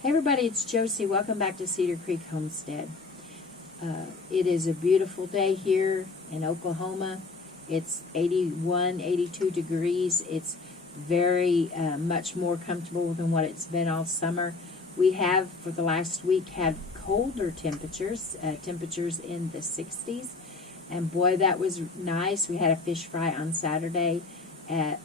Hey everybody, it's Josie. Welcome back to Cedar Creek Homestead. It is a beautiful day here in Oklahoma. It's 81, 82 degrees. It's very much more comfortable than what it's been all summer. We have, for the last week, had colder temperatures, temperatures in the 60s. And boy, that was nice. We had a fish fry on Saturday at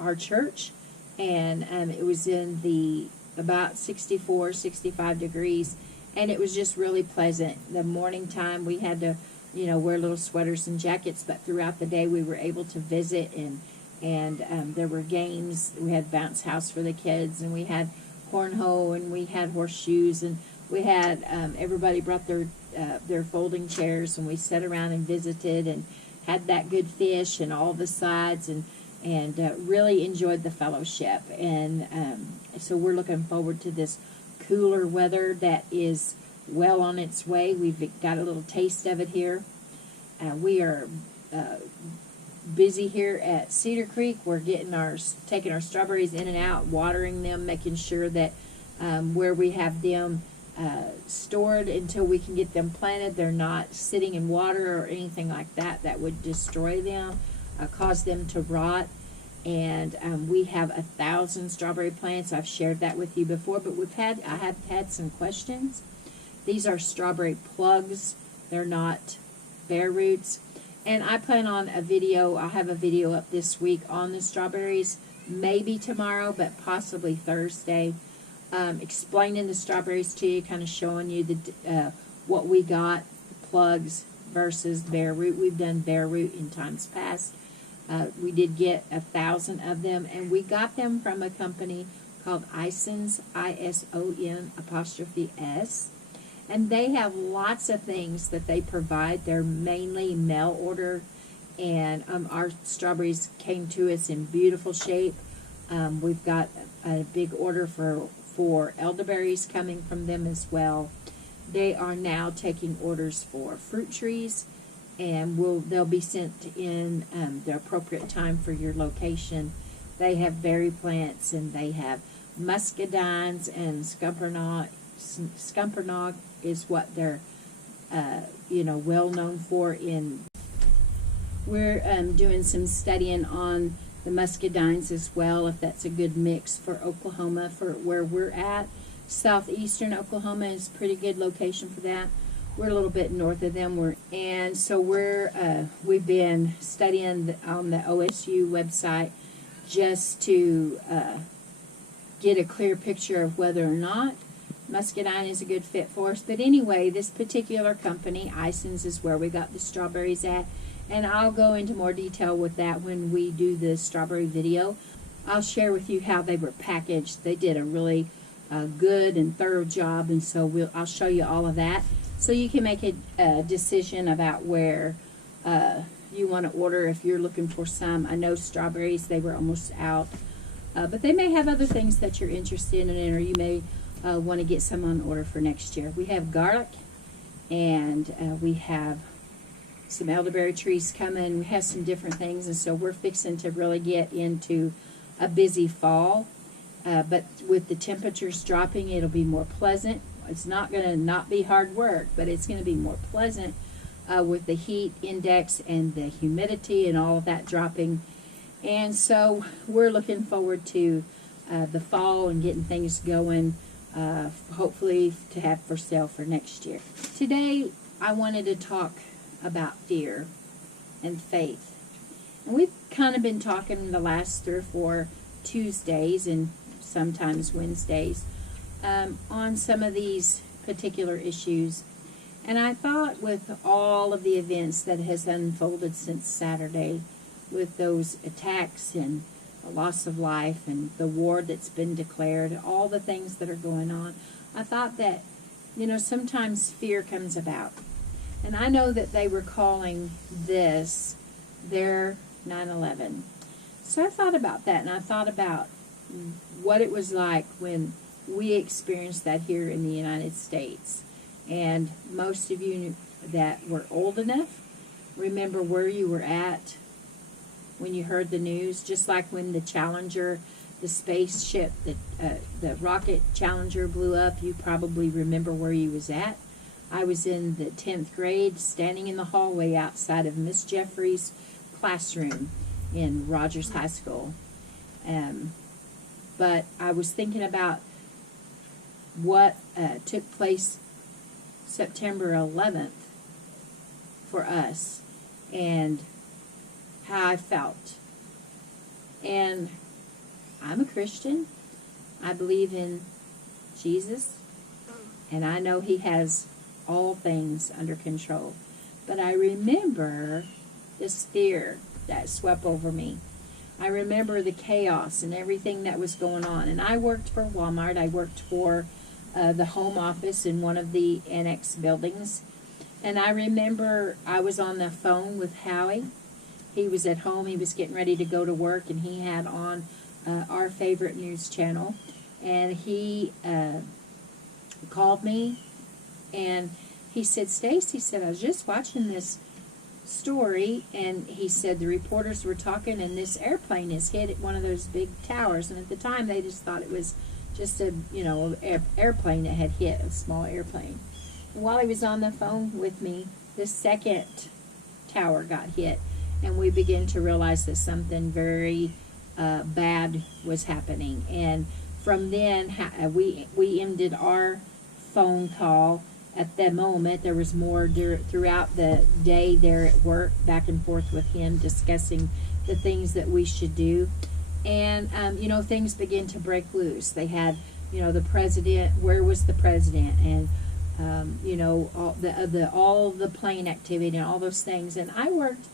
our church. And it was in the about 64, 65 degrees, and it was just really pleasant. The morning time we had to, wear little sweaters and jackets, but throughout the day we were able to visit, and there were games. We had bounce house for the kids, and we had cornhole, and we had horseshoes, and we had everybody brought their folding chairs, and we sat around and visited and had that good fish and all the sides, and really enjoyed the fellowship. And so we're looking forward to this cooler weather that is well on its way. We've got a little taste of it here. We are busy here at Cedar Creek. We're taking our strawberries in and out, watering them, making sure that where we have them stored until we can get them planted, they're not sitting in water or anything like that that would destroy them, cause them to rot. And we have 1,000 strawberry plants. I've shared that with you before, but I have had some questions. These are strawberry plugs. They're not bare roots. And I plan on a video. I'll have a video up this week on the strawberries, maybe tomorrow, but possibly Thursday, explaining the strawberries to you, kind of showing you what we got, plugs versus bare root. We've done bare root in times past. We did get 1,000 of them, and we got them from a company called Ison's, ISON''S, and they have lots of things that they provide. They're mainly mail order, and our strawberries came to us in beautiful shape. We've got a big order for elderberries coming from them as well. They are now taking orders for fruit trees, and they'll be sent in the appropriate time for your location. They have berry plants, and they have muscadines and scumpernog. Scumpernog is what they're well known for. We're doing some studying on the muscadines as well, if that's a good mix for Oklahoma, for where we're at. Southeastern Oklahoma is a pretty good location for that. We're a little bit north of them. We've been studying on the OSU website just to get a clear picture of whether or not muscadine is a good fit for us. But anyway, this particular company, Ison's, is where we got the strawberries at, and I'll go into more detail with that when we do the strawberry video. I'll share with you how they were packaged. They did a really good and thorough job, and so I'll show you all of that, so you can make a decision about where you want to order if you're looking for some. I know strawberries, they were almost out, but they may have other things that you're interested in, or you may want to get some on order for next year. We have garlic, and we have some elderberry trees coming. We have some different things, and so we're fixing to really get into a busy fall. But with the temperatures dropping, it'll be more pleasant. It's not going to not be hard work, but it's going to be more pleasant with the heat index and the humidity and all of that dropping. And so we're looking forward to the fall and getting things going, hopefully to have for sale for next year. Today, I wanted to talk about fear and faith. And we've kind of been talking the last 3 or 4 Tuesdays and sometimes Wednesdays on some of these particular issues. And I thought, with all of the events that has unfolded since Saturday, with those attacks and the loss of life and the war that's been declared, all the things that are going on, I thought that, sometimes fear comes about. And I know that they were calling this their 9/11. So I thought about that, and I thought about what it was like when we experienced that here in the United States. And most of you that were old enough remember where you were at when you heard the news, just like when the Challenger the spaceship, the rocket Challenger blew up. You probably remember where you was at. I was in the 10th grade, standing in the hallway outside of Miss Jeffrey's classroom in Rogers High School. But I was thinking about what took place September 11th for us and how I felt. And I'm a Christian. I believe in Jesus, and I know He has all things under control. But I remember this fear that swept over me. I remember the chaos and everything that was going on. And I worked for Walmart. I worked for the home office in one of the annex buildings. And I remember I was on the phone with Howie. He was at home. He was getting ready to go to work, and he had on our favorite news channel. And he called me, and he said, "Stace," he said, "I was just watching this story," and he said the reporters were talking, and this airplane has hit at one of those big towers. And at the time, they just thought it was just a airplane that had hit, a small airplane. And while he was on the phone with me, the second tower got hit, and we began to realize that something very bad was happening. And from then, we ended our phone call. At that moment, there was more throughout the day there at work, back and forth with him, discussing the things that we should do. And, things began to break loose. They had, the president, where was the president? And, all the plane activity and all those things. And I worked,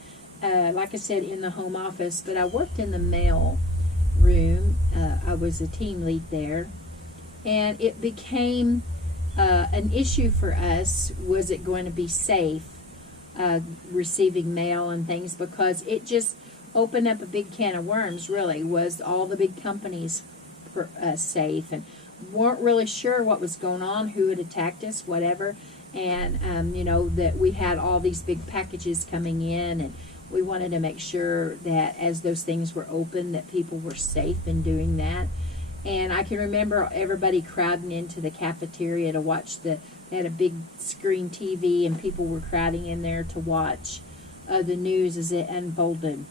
like I said, in the home office, but I worked in the mail room. I was a team lead there. And it became an issue for us. Was it going to be safe receiving mail and things? Because it just opened up a big can of worms, really. Was all the big companies safe? And weren't really sure what was going on, who had attacked us, whatever. And, that we had all these big packages coming in, and we wanted to make sure that as those things were open, that people were safe in doing that. And I can remember everybody crowding into the cafeteria to watch they had a big screen TV, and people were crowding in there to watch the news as it unfolded.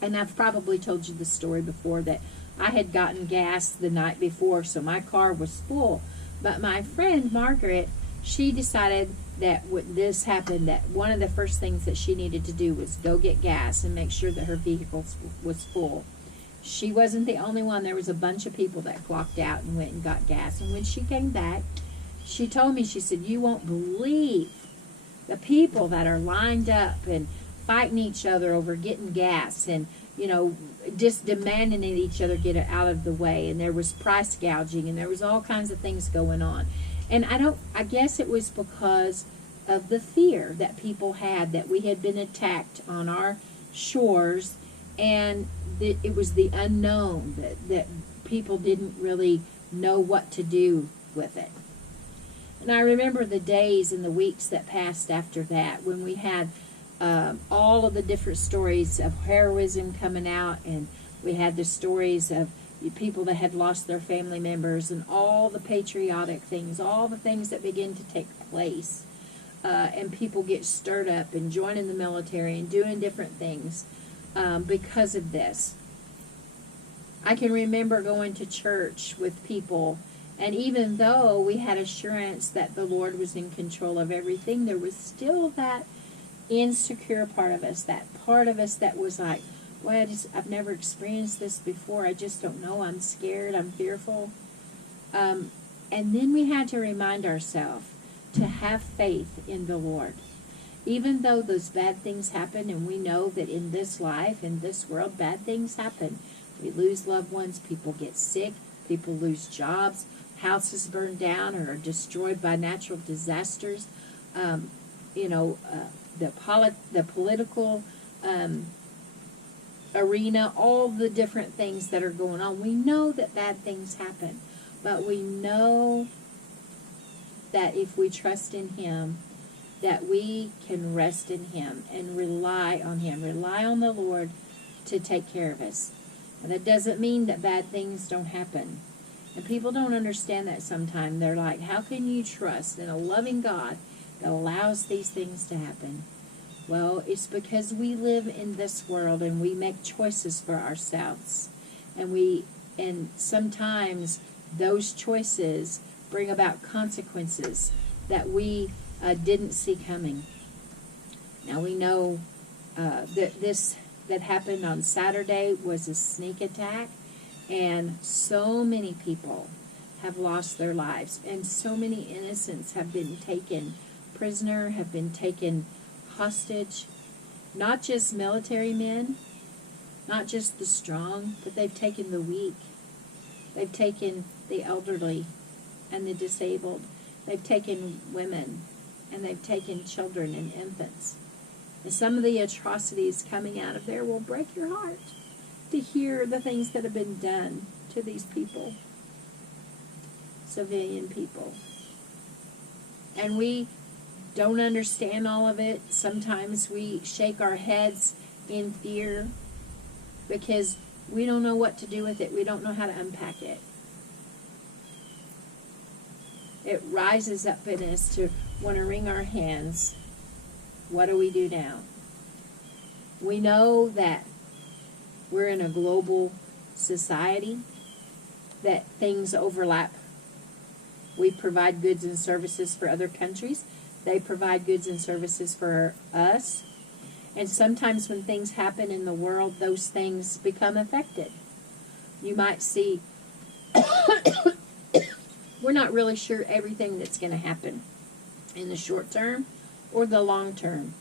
And I've probably told you the story before that I had gotten gas the night before, so my car was full. But my friend Margaret, she decided that when this happened, that one of the first things that she needed to do was go get gas and make sure that her vehicle was full. She wasn't the only one. There was a bunch of people that clocked out and went and got gas. And when she came back, she told me, she said, "You won't believe the people that are lined up and fighting each other over getting gas and, just demanding that each other get it out of the way. And there was price gouging, and there was all kinds of things going on." And I guess it was because of the fear that people had that we had been attacked on our shores, and it was the unknown that people didn't really know what to do with it. And I remember the days and the weeks that passed after that, when we had all of the different stories of heroism coming out, and we had the stories of people that had lost their family members, and all the patriotic things, all the things that begin to take place, and people get stirred up and joining the military and doing different things because of this. I can remember going to church with people, and even though we had assurance that the Lord was in control of everything, there was still that insecure part of us, that part of us that was like, "Well, I've never experienced this before. I just don't know. I'm scared. I'm fearful." And then we had to remind ourselves to have faith in the Lord. Even though those bad things happen, and we know that in this life, in this world, bad things happen. We lose loved ones, people get sick, people lose jobs, houses burn down or are destroyed by natural disasters. The political arena, all the different things that are going on. We know that bad things happen, but we know that if we trust in Him, that we can rest in Him and rely on Him, rely on the Lord to take care of us. And that doesn't mean that bad things don't happen. And people don't understand that sometimes. They're like, how can you trust in a loving God that allows these things to happen? Well, it's because we live in this world and we make choices for ourselves. And sometimes those choices bring about consequences that we didn't see coming. Now we know that this that happened on Saturday was a sneak attack, and so many people have lost their lives, and so many innocents have been taken prisoner, have been taken hostage. Not just military men, not just the strong, but they've taken the weak. They've taken the elderly and the disabled. They've taken women, and they've taken children and infants. And some of the atrocities coming out of there will break your heart to hear the things that have been done to these people, civilian people. And we don't understand all of it. Sometimes we shake our heads in fear because we don't know what to do with it. We don't know how to unpack it. It rises up in us to want to wring our hands. What do we do now? We know that we're in a global society, that things overlap. We provide goods and services for other countries. They provide goods and services for us. And sometimes when things happen in the world, those things become affected. You might see, we're not really sure everything that's going to happen in the short term or the long term.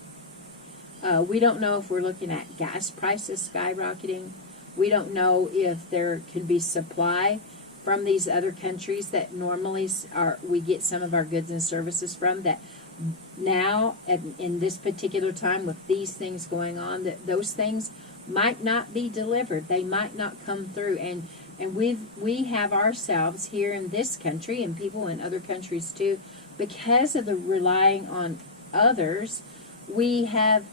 We don't know if we're looking at gas prices skyrocketing. We don't know if there can be supply from these other countries that normally we get some of our goods and services from, that now in this particular time with these things going on, that those things might not be delivered. They might not come through. And we have ourselves here in this country, and people in other countries too, because of the relying on others, we have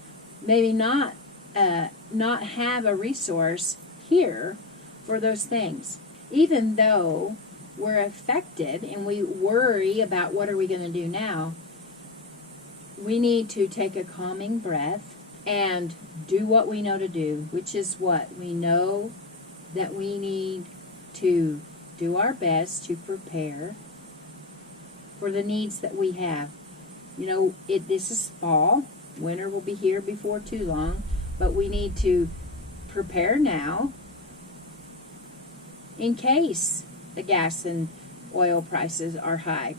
maybe not have a resource here for those things. Even though we're affected and we worry about what are we going to do now, we need to take a calming breath and do what we know to do, which is what? We know that we need to do our best to prepare for the needs that we have. You know, this is fall. Winter will be here before too long, but we need to prepare now in case the gas and oil prices are high.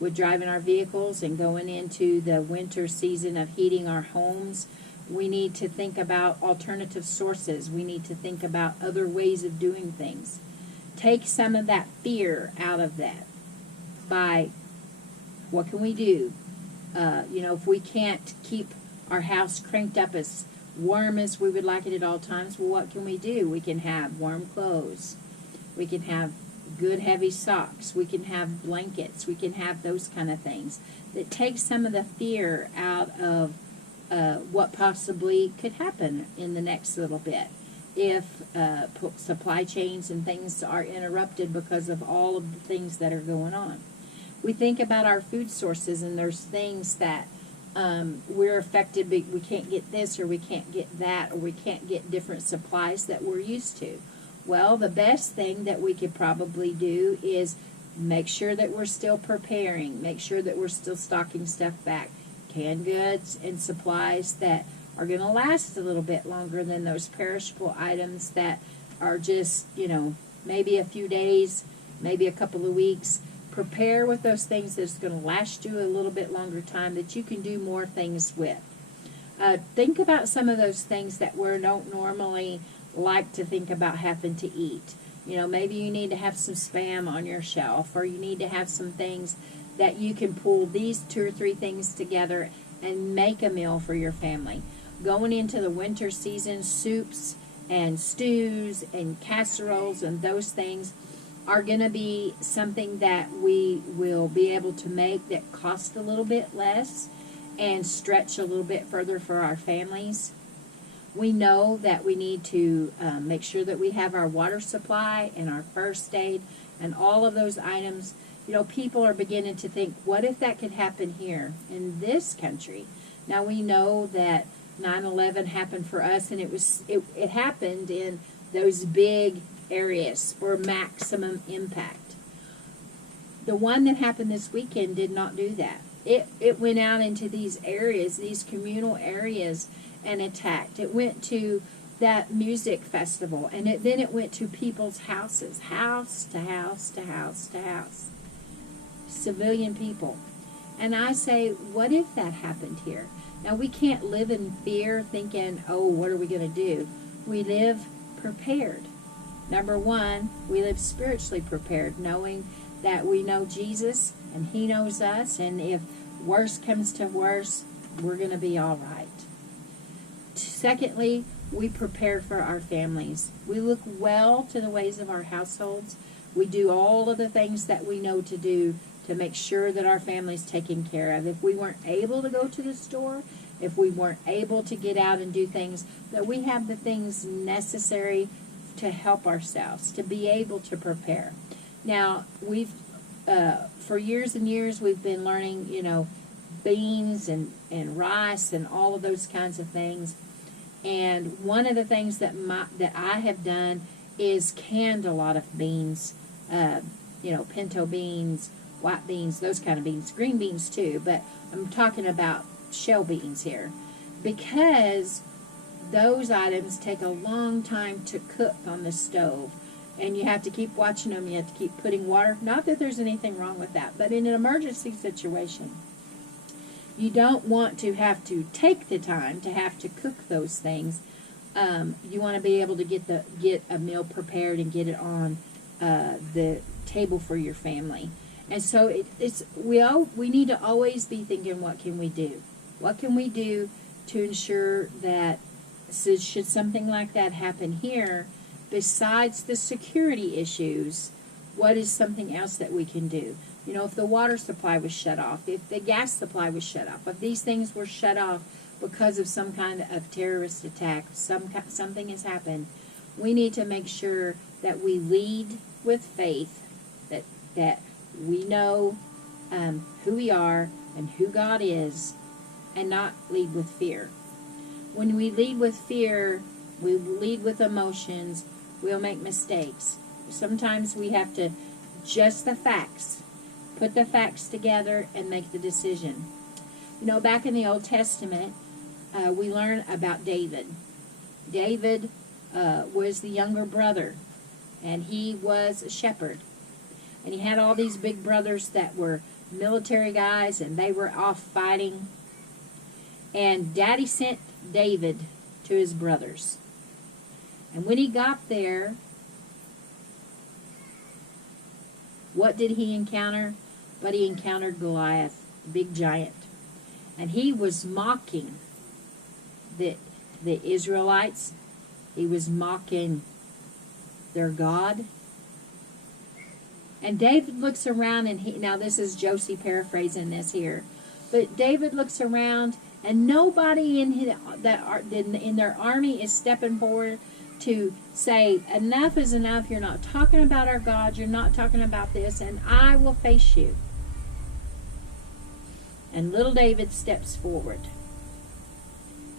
With driving our vehicles and going into the winter season of heating our homes, we need to think about alternative sources. We need to think about other ways of doing things. Take some of that fear out of that by what can we do? If we can't keep our house cranked up as warm as we would like it at all times, well, what can we do? We can have warm clothes. We can have good heavy socks. We can have blankets. We can have those kind of things that take some of the fear out of what possibly could happen in the next little bit if supply chains and things are interrupted because of all of the things that are going on. We think about our food sources, and there's things that we're affected. We can't get this, or we can't get that, or we can't get different supplies that we're used to. Well, the best thing that we could probably do is make sure that we're still preparing, make sure that we're still stocking stuff back, canned goods and supplies that are going to last a little bit longer than those perishable items that are just, maybe a few days, maybe a couple of weeks. Prepare with those things that's going to last you a little bit longer time that you can do more things with. Think about some of those things that we don't normally like to think about having to eat. Maybe you need to have some Spam on your shelf, or you need to have some things that you can pull these 2 or 3 things together and make a meal for your family. Going into the winter season, soups and stews and casseroles and those things are going to be something that we will be able to make that cost a little bit less and stretch a little bit further for our families. We know that we need to make sure that we have our water supply and our first aid and all of those items. You know, people are beginning to think, what if that could happen here in this country? Now we know that 9/11 happened for us, and it happened in those big areas for maximum impact. The one that happened this weekend did not do that. It went out into these areas, these communal areas, and attacked. It went to that music festival, and then it went to people's houses, house to house to house to house. Civilian people. And I say, what if that happened here? Now, we can't live in fear thinking, oh, what are we going to do? We live prepared. Number one, we live spiritually prepared, knowing that we know Jesus and He knows us, and if worse comes to worse, we're going to be all right. Secondly, we prepare for our families. We look well to the ways of our households. We do all of the things that we know to do to make sure that our family's taken care of. If we weren't able to go to the store, if we weren't able to get out and do things, that we have the things necessary to help ourselves, to be able to prepare. Now, we've, for years and years, we've been learning, beans and rice and all of those kinds of things. And one of the things that I have done is canned a lot of beans, pinto beans, white beans, those kind of beans, green beans too, but I'm talking about shell beans here, because those items take a long time to cook on the stove, and you have to keep watching them. You have to keep putting water. Not that there's anything wrong with that, but in an emergency situation, you don't want to have to take the time to have to cook those things. You want to be able to get a meal prepared and get it on the table for your family. And so we need to always be thinking, what can we do? What can we do to ensure that, should something like that happen here, besides the security issues, what is something else that we can do? If the water supply was shut off, if the gas supply was shut off, if these things were shut off because of some kind of terrorist attack, something has happened, we need to make sure that we lead with faith, that we know who we are and who God is, and not lead with fear. When we lead with fear, we lead with emotions, we'll make mistakes. Sometimes we have to just the facts, put the facts together and make the decision. Back in the Old Testament, we learn about David. David was the younger brother, and he was a shepherd. And he had all these big brothers that were military guys, and they were off fighting. And Daddy sent David to his brothers. And when he got there, what did he encounter? But he encountered Goliath, the big giant. And he was mocking the Israelites. He was mocking their God. And David looks around, and now this is Josie paraphrasing this here, but David looks around, and nobody in their army is stepping forward to say, enough is enough. You're not talking about our God. You're not talking about this, and I will face you. And little David steps forward.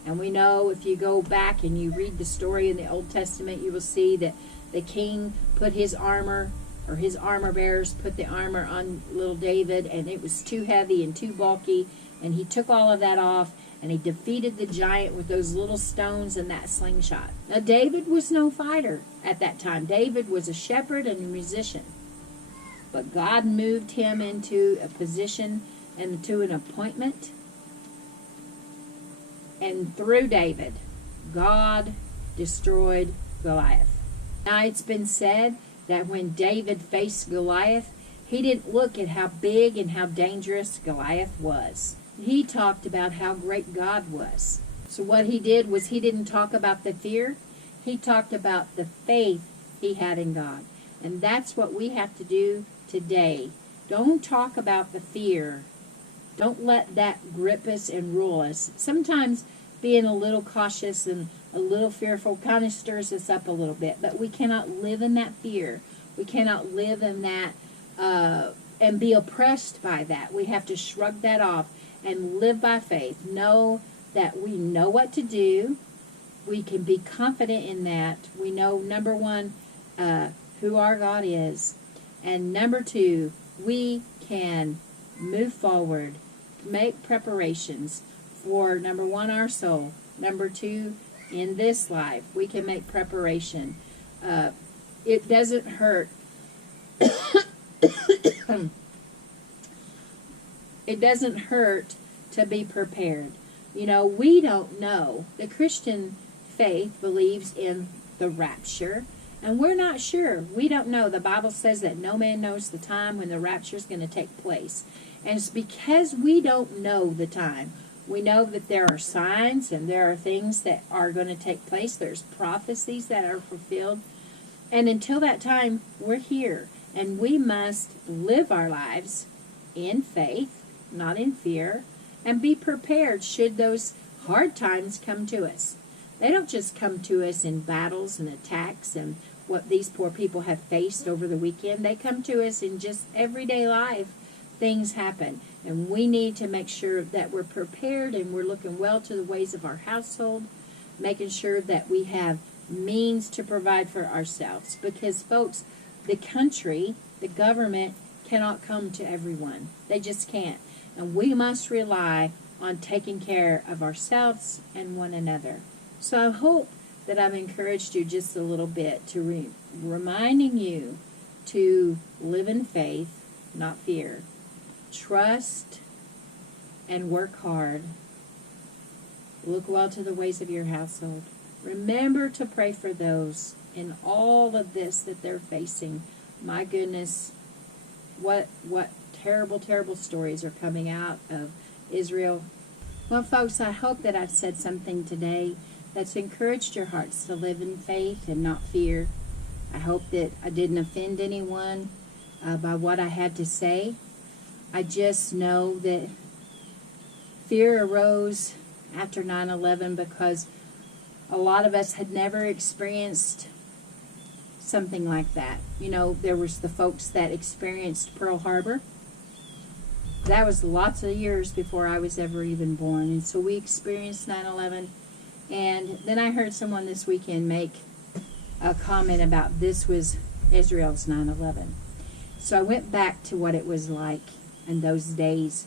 And we know, if you go back and you read the story in the Old Testament, you will see that the king put his armor, or his armor bearers put the armor on little David, and it was too heavy and too bulky, and he took all of that off, and he defeated the giant with those little stones and that slingshot. Now, David was no fighter at that time. David was a shepherd and a musician. But God moved him into a position and to an appointment. And through David, God destroyed Goliath. Now, it's been said that when David faced Goliath, he didn't look at how big and how dangerous Goliath was. He talked about how great God was. So what he did was, he didn't talk about the fear. He talked about the faith he had in God. And that's what we have to do today. Don't talk about the fear. Don't let that grip us and rule us. Sometimes being a little cautious and a little fearful, kind of stirs us up a little bit. But we cannot live in that fear. We cannot live in that and be oppressed by that. We have to shrug that off and live by faith. Know that we know what to do. We can be confident in that. We know, number one, who our God is. And number two, we can move forward, make preparations for, number one, our soul. Number two, in this life, we can make preparation. It doesn't hurt. It doesn't hurt to be prepared. You know, we don't know. The Christian faith believes in the rapture, and we're not sure. We don't know. The Bible says that no man knows the time when the rapture is going to take place. And it's because we don't know the time. We know that there are signs and there are things that are going to take place. There's prophecies that are fulfilled. And until that time, we're here. And we must live our lives in faith, not in fear, and be prepared should those hard times come to us. They don't just come to us in battles and attacks and what these poor people have faced over the weekend. They come to us in just everyday life. Things happen. And we need to make sure that we're prepared and we're looking well to the ways of our household, making sure that we have means to provide for ourselves. Because, folks, the country, the government, cannot come to everyone. They just can't. And we must rely on taking care of ourselves and one another. So I hope that I've encouraged you just a little bit to reminding you to live in faith, not fear. Trust and work hard. Look well to the ways of your household. Remember to pray for those in all of this that they're facing. My goodness, what terrible, terrible stories are coming out of Israel. Well, folks, I hope that I've said something today that's encouraged your hearts to live in faith and not fear. I hope that I didn't offend anyone by what I had to say. I just know that fear arose after 9/11 because a lot of us had never experienced something like that. You know, there was the folks that experienced Pearl Harbor. That was lots of years before I was ever even born. And so we experienced 9/11. And then I heard someone this weekend make a comment about this was Israel's 9/11. So I went back to what it was like in those days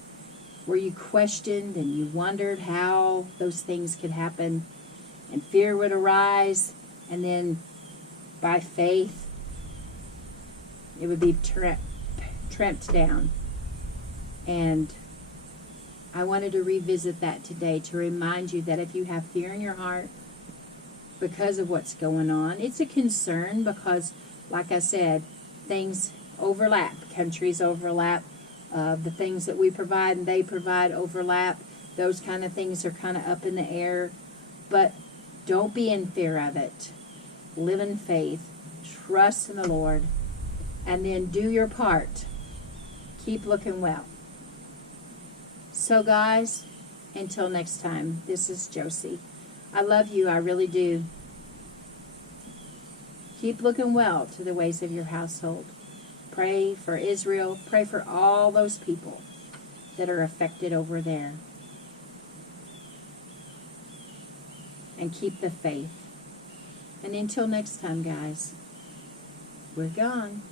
where you questioned and you wondered how those things could happen. And fear would arise. And then by faith, it would be tramped down. And I wanted to revisit that today to remind you that if you have fear in your heart because of what's going on, it's a concern because, like I said, things overlap. Countries overlap. The things that we provide and they provide overlap. Those kind of things are kind of up in the air. But don't be in fear of it. Live in faith. Trust in the Lord. And then do your part. Keep looking well. So, guys, until next time, this is Josie. I love you. I really do. Keep looking well to the ways of your household. Pray for Israel. Pray for all those people that are affected over there. And keep the faith. And until next time, guys, we're gone.